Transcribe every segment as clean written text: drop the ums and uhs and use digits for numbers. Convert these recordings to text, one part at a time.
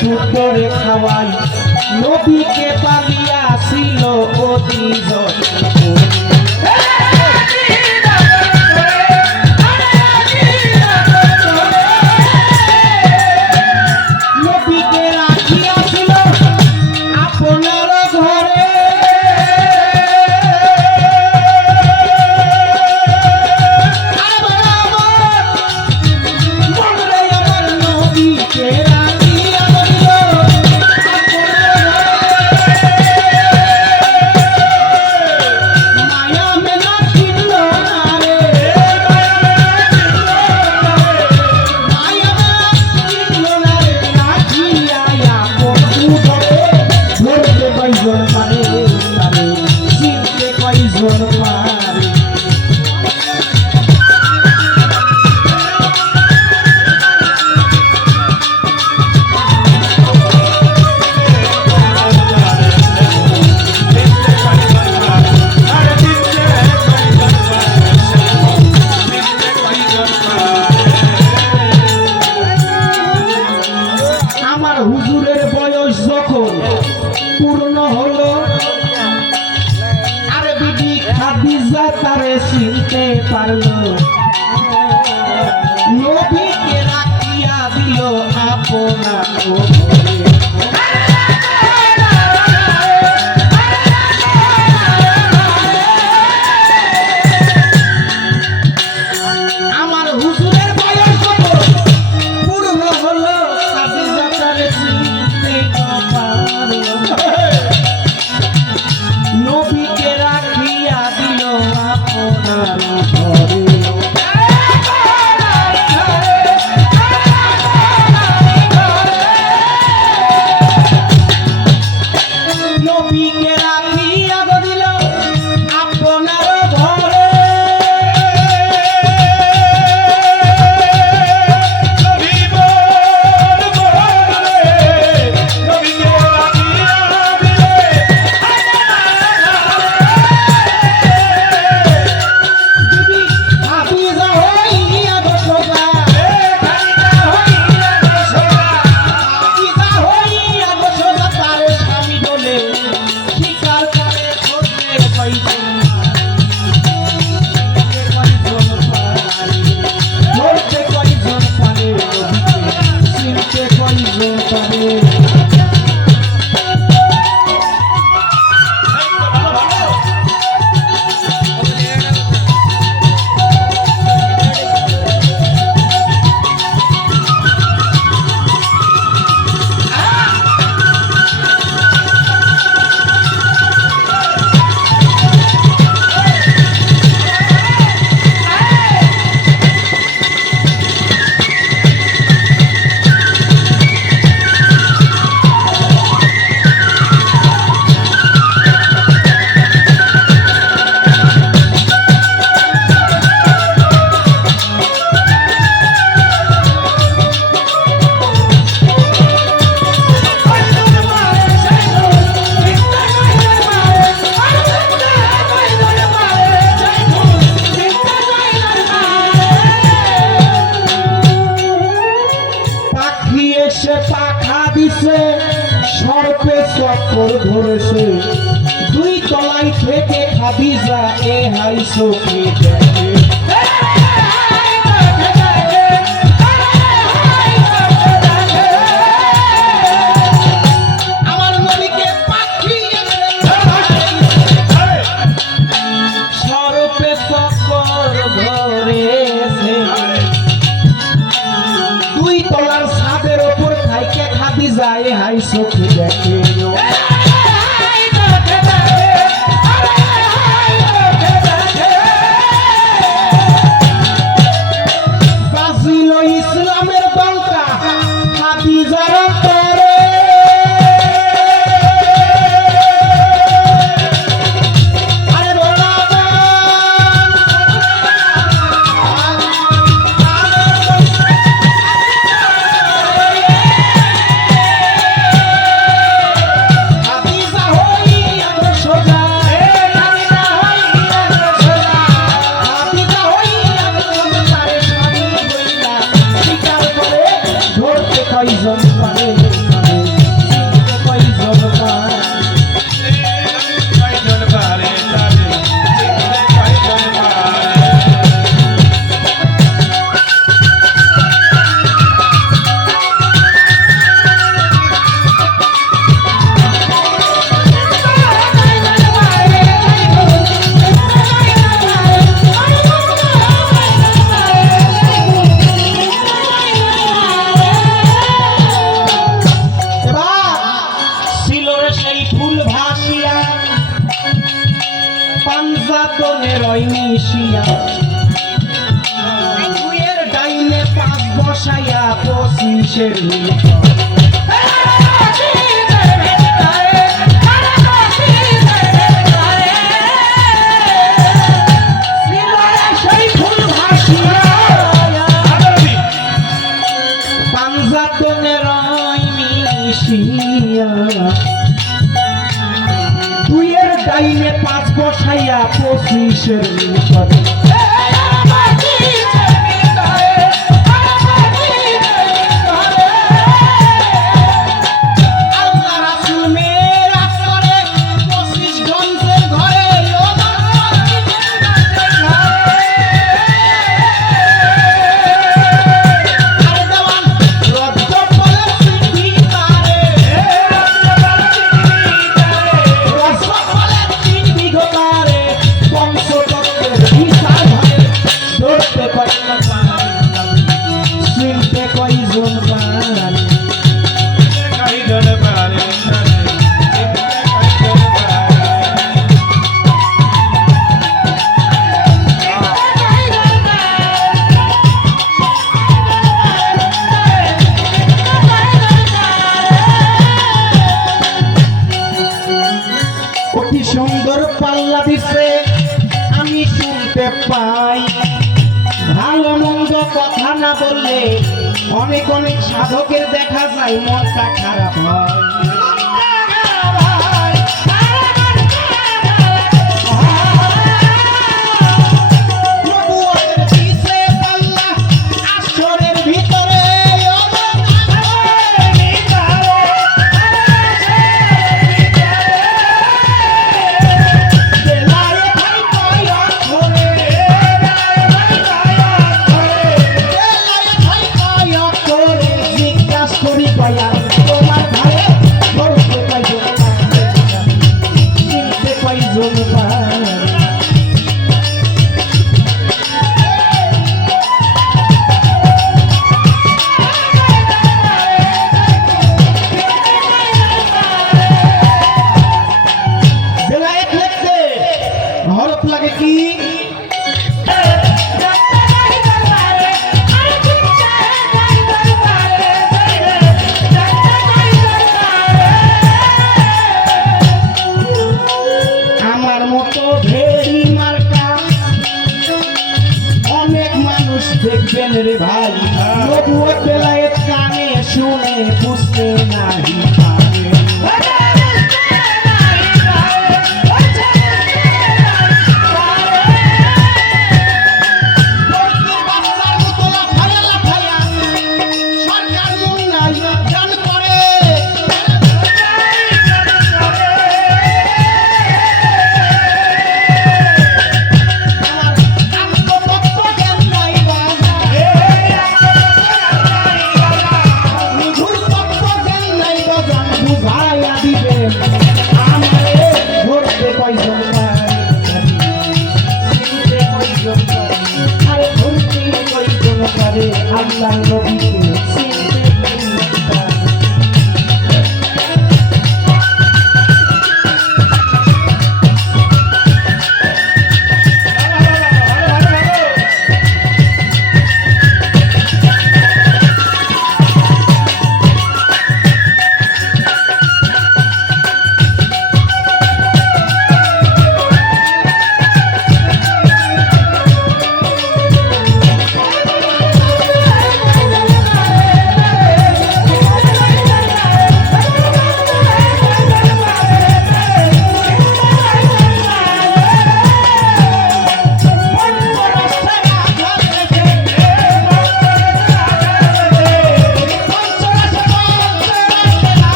পুত্রে খাওয়াই নবীকে পালিয়াছিল অতিজন নবীকে রাখিয়াছিল আপনার ঘরে হুজুরের বয়স যখন পূর্ণ হলো আরে বিবি খাদিজা তারে চিনতে পারলো নবীকে রাখিয়া দিল আপনার আমার হুজুরের বয়স যখন পূর্ণ হলো খাদিজা তারে চিনতে পারলো নবীকে রাখিয়া দিল আপনার ঘরে নবীকে রাখিয়া দিল আপনার ঘরে এসে পাখা দিছে সর্পে চক্কর ধরেছে দুই তলায় থেকে খাদিজা এ হাই চোখে দেখে আমার নবীকে সর্পে চক্কর ধরেছে দুই তলার ছাদের ওপর থাইকে খাদিজা এ হাই চোখে দেখে ইসলামের বালকা খাদিজার তরে পাঞ্জাতনের ওই মিশিয়া দুইয়ের ডাইনে 5 বসাইয়া 25-এর পাঞ্জাতনের ওই মিশিয়া দুইয়ের ডাইনে 5 বসাইয়া 25-এর সুন্দর পাল্লা দিছে আমি শুনতে পাই ভালো মন্দ কথা না বললে অনেক অনেক সাধকের দেখা যায় মনটা খারাপ হয় লাগে কি আমার মতো ভেরি মার্কা অনেক মানুষ দেখবেন রে ভাই নবুয়ত বেলায়েত কানে শুনে বুঝতে নাহি পারে আল্লাহ নবীকে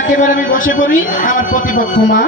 একেবারে আমি বসে পড়ি আমার প্রতিপক্ষ মা